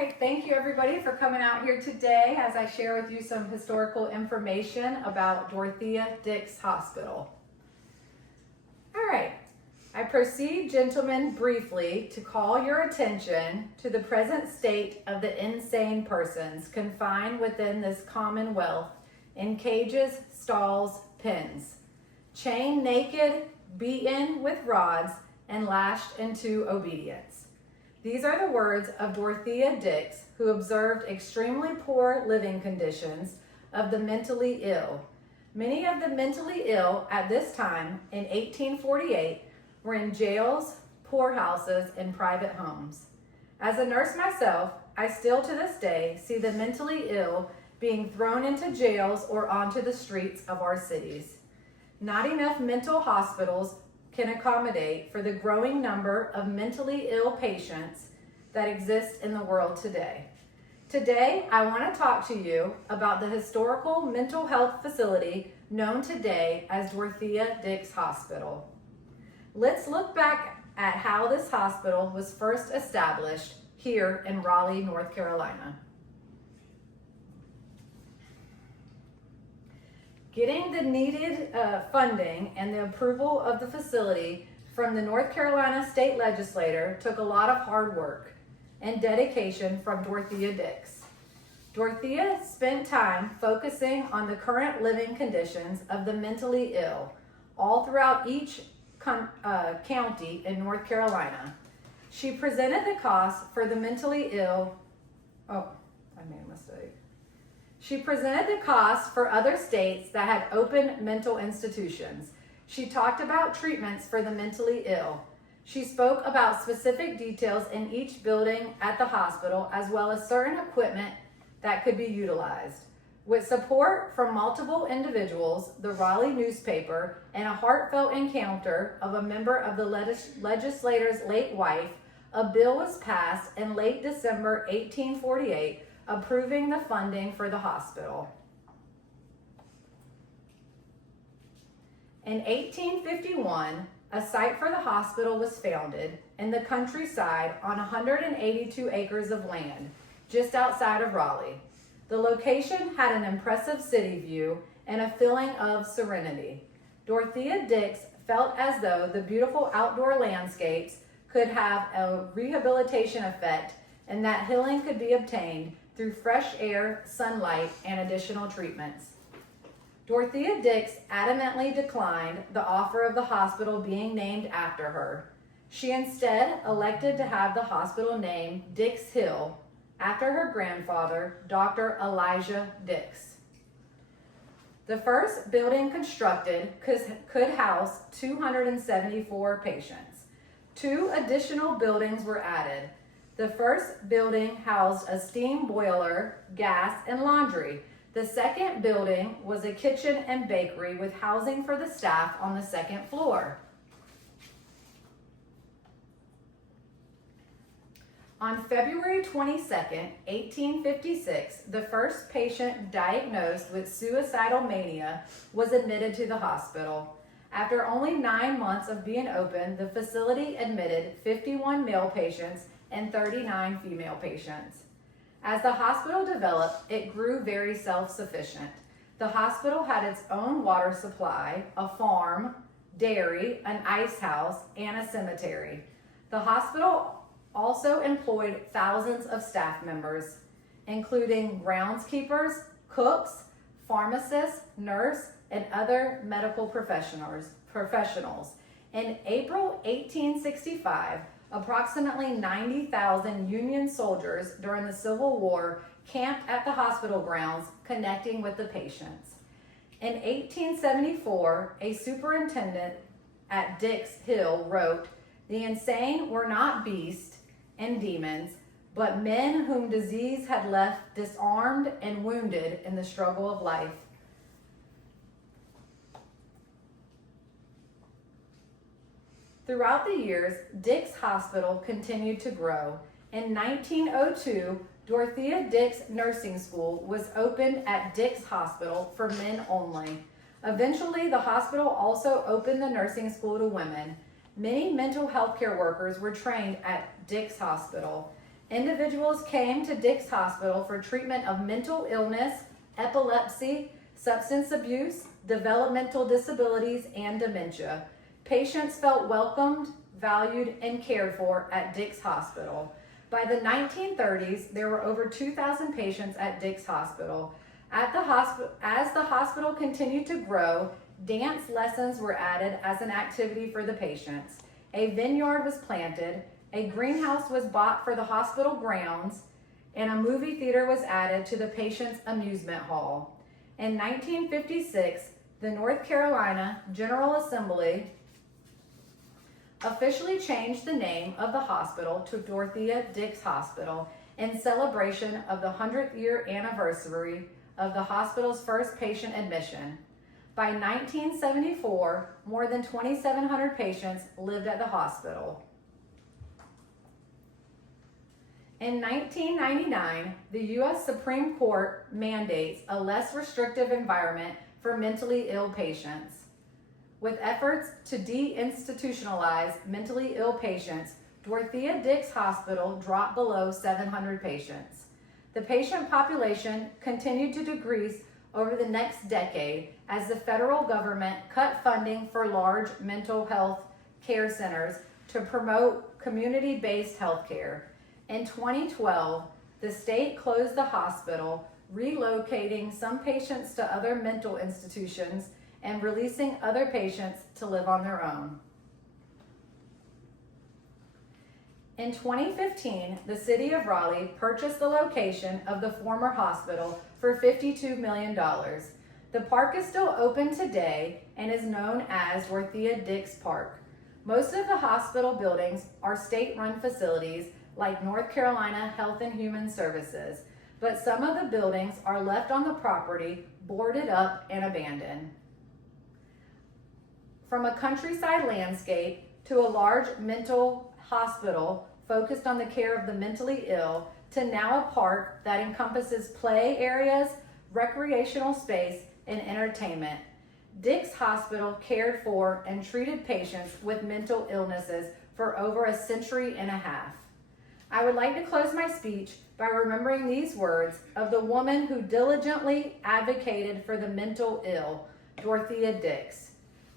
right, thank you everybody for coming out here today as I share with you some historical information about Dorothea Dix Hospital. All right, I proceed, gentlemen, briefly to call your attention to the present state of the insane persons confined within this commonwealth in cages, stalls, pens, chained naked, beaten with rods, and lashed into obedience. These are the words of Dorothea Dix, who observed extremely poor living conditions of the mentally ill. Many of the mentally ill at this time, in 1848, were in jails, poorhouses, and private homes. As a nurse myself, I still to this day see the mentally ill being thrown into jails or onto the streets of our cities. Not enough mental hospitals can accommodate for the growing number of mentally ill patients that exist in the world today. Today, I want to talk to you about the historical mental health facility known today as Dorothea Dix Hospital. Let's look back at how this hospital was first established here in Raleigh, North Carolina. Getting the needed funding and the approval of the facility from the North Carolina State Legislature took a lot of hard work and dedication from Dorothea Dix. Dorothea spent time focusing on the current living conditions of the mentally ill all throughout each county in North Carolina. She presented the cost for the mentally ill. Oh, I made a mistake. She presented the costs for other states that had open mental institutions. She talked about treatments for the mentally ill. She spoke about specific details in each building at the hospital, as well as certain equipment that could be utilized. With support from multiple individuals, the Raleigh newspaper, and a heartfelt encounter of a member of the legislator's late wife, a bill was passed in late December 1848 approving the funding for the hospital. In 1851, a site for the hospital was founded in the countryside on 182 acres of land, just outside of Raleigh. The location had an impressive city view and a feeling of serenity. Dorothea Dix felt as though the beautiful outdoor landscapes could have a rehabilitation effect and that healing could be obtained through fresh air, sunlight, and additional treatments. Dorothea Dix adamantly declined the offer of the hospital being named after her. She instead elected to have the hospital named Dix Hill after her grandfather, Dr. Elijah Dix. The first building constructed could house 274 patients. 2 additional buildings were added. The first building housed a steam boiler, gas, and laundry. The second building was a kitchen and bakery with housing for the staff on the second floor. On February 22nd, 1856, the first patient diagnosed with suicidal mania was admitted to the hospital. After only 9 months of being open, the facility admitted 51 male patients and 39 female patients. As the hospital developed, it grew very self-sufficient. The hospital had its own water supply, a farm, dairy, an ice house, and a cemetery. The hospital also employed thousands of staff members, including groundskeepers, cooks, pharmacists, nurse, and other medical professionals. In April 1865, approximately 90,000 Union soldiers during the Civil War camped at the hospital grounds, connecting with the patients. In 1874, a superintendent at Dix Hill wrote, "The insane were not beasts and demons, but men whom disease had left disarmed and wounded in the struggle of life." Throughout the years, Dix Hospital continued to grow. In 1902, Dorothea Dix Nursing School was opened at Dix Hospital for men only. Eventually, the hospital also opened the nursing school to women. Many mental health care workers were trained at Dix Hospital. Individuals came to Dix Hospital for treatment of mental illness, epilepsy, substance abuse, developmental disabilities, and dementia. Patients felt welcomed, valued, and cared for at Dix Hospital. By the 1930s, there were over 2,000 patients at Dix Hospital. As the hospital continued to grow, dance lessons were added as an activity for the patients. A vineyard was planted, a greenhouse was bought for the hospital grounds, and a movie theater was added to the patients' amusement hall. In 1956, the North Carolina General Assembly officially changed the name of the hospital to Dorothea Dix Hospital in celebration of the 100th year anniversary of the hospital's first patient admission. By 1974, more than 2,700 patients lived at the hospital. In 1999, the U.S. Supreme Court mandates a less restrictive environment for mentally ill patients. With efforts to deinstitutionalize mentally ill patients, Dorothea Dix Hospital dropped below 700 patients. The patient population continued to decrease over the next decade as the federal government cut funding for large mental health care centers to promote community-based health care. In 2012, the state closed the hospital, relocating some patients to other mental institutions and releasing other patients to live on their own. In 2015, the city of Raleigh purchased the location of the former hospital for $52 million. The park is still open today and is known as Dorothea Dix Park. Most of the hospital buildings are state-run facilities like North Carolina Health and Human Services, but some of the buildings are left on the property, boarded up and abandoned. From a countryside landscape to a large mental hospital focused on the care of the mentally ill, to now a park that encompasses play areas, recreational space, and entertainment. Dix Hospital cared for and treated patients with mental illnesses for over a century and a half. I would like to close my speech by remembering these words of the woman who diligently advocated for the mental ill, Dorothea Dix.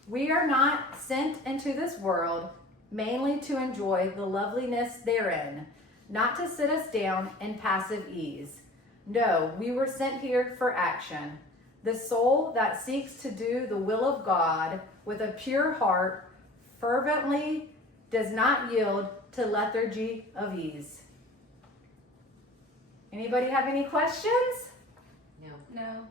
We are not sent into this world mainly to enjoy the loveliness therein, not to sit us down in passive ease. No, we were sent here for action. The soul that seeks to do the will of God with a pure heart fervently does not yield to lethargy of ease. Anybody have any questions? No. No.